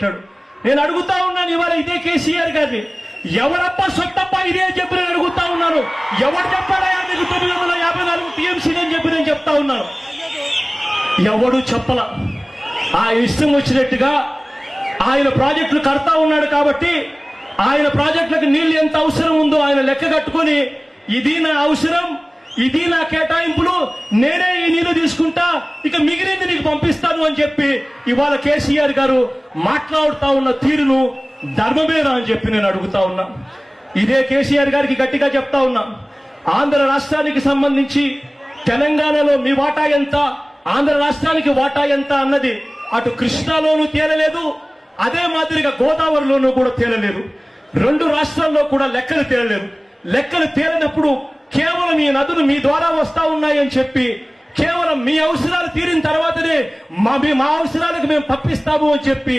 అంటాడు నేను అడుగుతా ఉన్నాను ఇవాళ ఇదే కేసీఆర్ గారిని. ఎవరప్ప సొంతప్ప ఇదే అని చెప్పి నేను అడుగుతా ఉన్నాను. ఎవరు చెప్పాలయ్యా మీకు తొమ్మిది వందల యాభై నాలుగు టీఎంసీ అని చెప్పి నేను చెప్తా ఉన్నాను. ఎవడు చెప్పల. ఆ ఇష్టం వచ్చినట్టుగా ఆయన ప్రాజెక్టులు కడతా ఉన్నాడు కాబట్టి ఆయన ప్రాజెక్టులకు నీళ్ళు ఎంత అవసరం ఉందో ఆయన లెక్క కట్టుకొని ఇది నా అవసరం. ఇది నా కేటాయింపులు. నేనే ఈ నీళ్ళు తీసుకుంటా ఇక మిగిలింది నీకు పంపిస్తాను అని చెప్పి ఇవాళ కేసీఆర్ గారు మాట్లాడుతా ఉన్న తీరును ధర్మమేనా అని చెప్పి నేను అడుగుతా ఉన్నా. ఇదే కేసీఆర్ గారికి గట్టిగా చెప్తా ఉన్నా. ఆంధ్ర రాష్ట్రానికి సంబంధించి తెలంగాణలో మీ వాటా ఎంత ఆంధ్ర రాష్ట్రానికి వాటా ఎంత అన్నది అటు కృష్ణాలోనూ తేలలేదు అదే మాదిరిగా గోదావరిలోనూ కూడా తేలలేదు. రెండు రాష్ట్రాల్లో కూడా లెక్కలు తేలలేదు. లెక్కలు తేలినప్పుడు కేవలం ఈ నదులు మీ ద్వారా వస్తా ఉన్నాయని చెప్పి కేవలం మీ అవసరాలు తీరిన తర్వాతనే మా మీ మా అవసరాలకు మేము పంపిస్తాము అని చెప్పి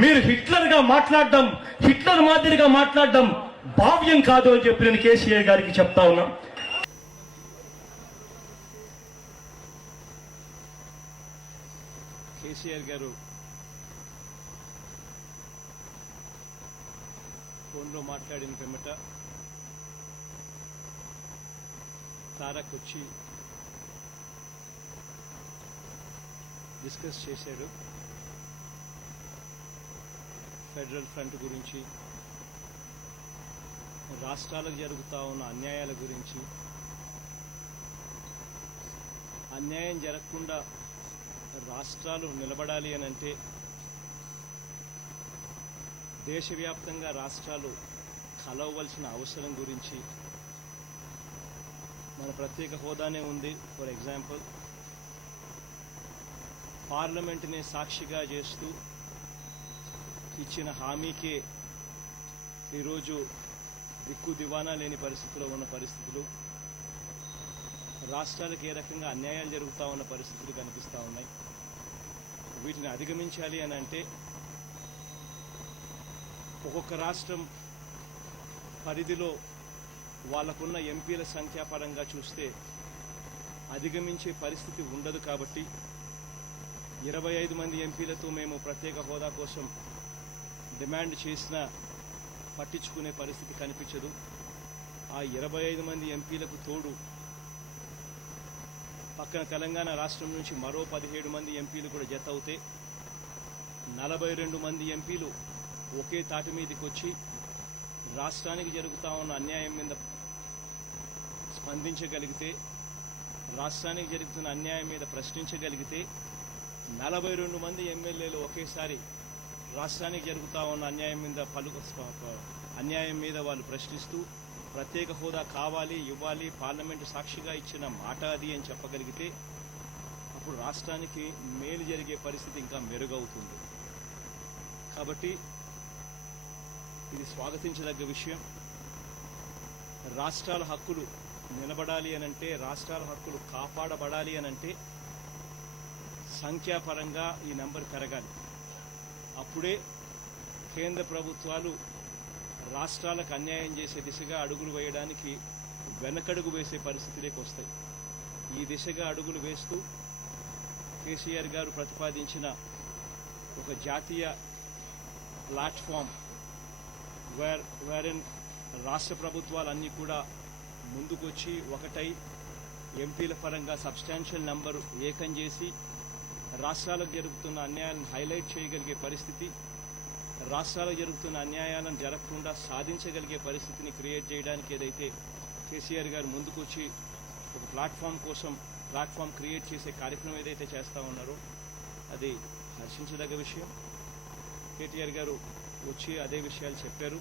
మీరు హిట్లర్గా మాట్లాడడం హిట్లర్ మాదిరిగా మాట్లాడడం భావ్యం కాదు అని చెప్పి నేను కేసీఆర్ గారికి చెప్తా ఉన్నా. కేసీఆర్ గారు ఫోన్లో మాట్లాడిన పిమ్మట తారక్ వచ్చి డిస్కస్ చేశాడు. ఫెడరల్ ఫ్రంట్ గురించి రాష్ట్రాలకు జరుగుతూ ఉన్న అన్యాయాల గురించి. అన్యాయం జరగకుండా రాష్ట్రాలు నిలబడాలి అని అంటే దేశవ్యాప్తంగా రాష్ట్రాలు కలవవలసిన అవసరం గురించి మన ప్రత్యేక హోదానే ఉంది. ఫర్ ఎగ్జాంపుల్ పార్లమెంట్ని సాక్షిగా చేస్తూ ఇచ్చిన హామీకే ఈరోజు దిక్కు దివానా లేని పరిస్థితిలో ఉన్న పరిస్థితులు రాష్ట్రాలకు ఏ రకంగా అన్యాయాలు జరుగుతూ ఉన్న పరిస్థితులు కనిపిస్తూ ఉన్నాయి. వీటిని అధిగమించాలి అని అంటే ఒక్కొక్క రాష్ట్రం పరిధిలో వాళ్ళకున్న ఎంపీల సంఖ్యాపరంగా చూస్తే అధిగమించే పరిస్థితి ఉండదు కాబట్టి ఇరవై ఐదు మంది ఎంపీలతో మేము ప్రత్యేక హోదా కోసం డిమాండ్ చేసినా పట్టించుకునే పరిస్థితి కనిపించదు. ఆ ఇరవై ఐదు మంది ఎంపీలకు తోడు పక్కన తెలంగాణ రాష్ట్రం నుంచి మరో పదిహేడు మంది ఎంపీలు కూడా జత అవుతే నలభై రెండు మంది ఎంపీలు ఒకే తాటి మీదకి వచ్చి రాష్ట్రానికి జరుగుతా ఉన్న అన్యాయం మీద స్పందించగలిగితే రాష్ట్రానికి జరుగుతున్న అన్యాయం మీద ప్రశ్నించగలిగితే నలభై రెండు మంది ఎమ్మెల్యేలు ఒకేసారి రాష్ట్రానికి జరుగుతా ఉన్న అన్యాయం మీద పలు అన్యాయం మీద వాళ్ళు ప్రశ్నిస్తూ ప్రత్యేక హోదా కావాలి ఇవ్వాలి పార్లమెంటు సాక్షిగా ఇచ్చిన మాట అది అని చెప్పగలిగితే అప్పుడు రాష్ట్రానికి మేలు జరిగే పరిస్థితి ఇంకా మెరుగవుతుంది. కాబట్టి ఇది స్వాగతించదగ్గ విషయం. రాష్ట్రాల హక్కులు నిలబడాలి అనంటే రాష్ట్రాల హక్కులు కాపాడబడాలి అనంటే సంఖ్యాపరంగా ఈ నెంబర్ పెరగాలి. అప్పుడే కేంద్ర ప్రభుత్వాలు రాష్ట్రాలకు అన్యాయం చేసే దిశగా అడుగులు వేయడానికి వెనకడుగు వేసే పరిస్థితిలోకి వస్తాయి. ఈ దిశగా అడుగులు వేస్తూ కేసీఆర్ గారు ప్రతిపాదించిన ఒక జాతీయ ప్లాట్ఫామ్ వేర్ వేరెన్ రాష్ట్ర ప్రభుత్వాలన్నీ కూడా ముందుకొచ్చి ఒకటై ఎంపీల పరంగా సబ్స్టాన్షియల్ నెంబర్ ఏకం చేసి రాష్ట్రాలకు జరుగుతున్న అన్యాయాలను హైలైట్ చేయగలిగే పరిస్థితి రాష్ట్రాలకు జరుగుతున్న అన్యాయాలను జరగకుండా సాధించగలిగే పరిస్థితిని క్రియేట్ చేయడానికి ఏదైతే కేసీఆర్ గారు ముందుకొచ్చి ఒక ప్లాట్ఫామ్ కోసం ప్లాట్ఫామ్ క్రియేట్ చేసే కార్యక్రమం ఏదైతే చేస్తూ ఉన్నారో అది హర్షించదగ్గ విషయం. కేటీఆర్ గారు వచ్చి అదే విషయాలు చెప్పారు.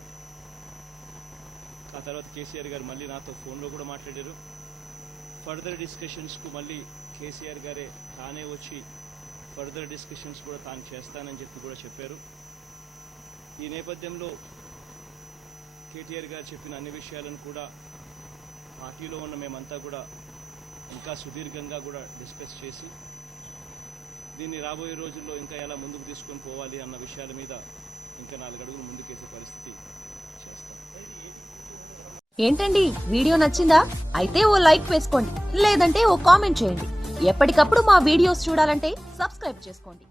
ఆ తర్వాత కేసీఆర్ గారు మళ్ళీ నాతో ఫోన్లో కూడా మాట్లాడారు. ఫర్దర్ డిస్కషన్స్కు మళ్ళీ కేసీఆర్ గారే తానే వచ్చి ఫర్దర్ డిస్కషన్స్ కూడా తాను చేస్తానని చెప్పి కూడా చెప్పారు. ఈ నేపథ్యంలో కేటీఆర్ గారు చెప్పిన అన్ని విషయాలను కూడా పార్టీలో ఉన్న మేమంతా కూడా ఇంకా సుదీర్ఘంగా కూడా డిస్కస్ చేసి దీన్ని రాబోయే రోజుల్లో ఇంకా ఎలా ముందుకు తీసుకొని పోవాలి అన్న విషయాల మీద ఇంకా నాలుగు అడుగులు ముందుకేసే పరిస్థితి చేస్తాం. ఏంటండి? వీడియో నచ్చిందా? అయితే ఓ లైక్ వేసుకోండి. లేదంటే ఓ కామెంట్ చేయండి. ఎప్పటికప్పుడు మా వీడియోస్ చూడాలంటే సబ్స్క్రైబ్ చేసుకోండి.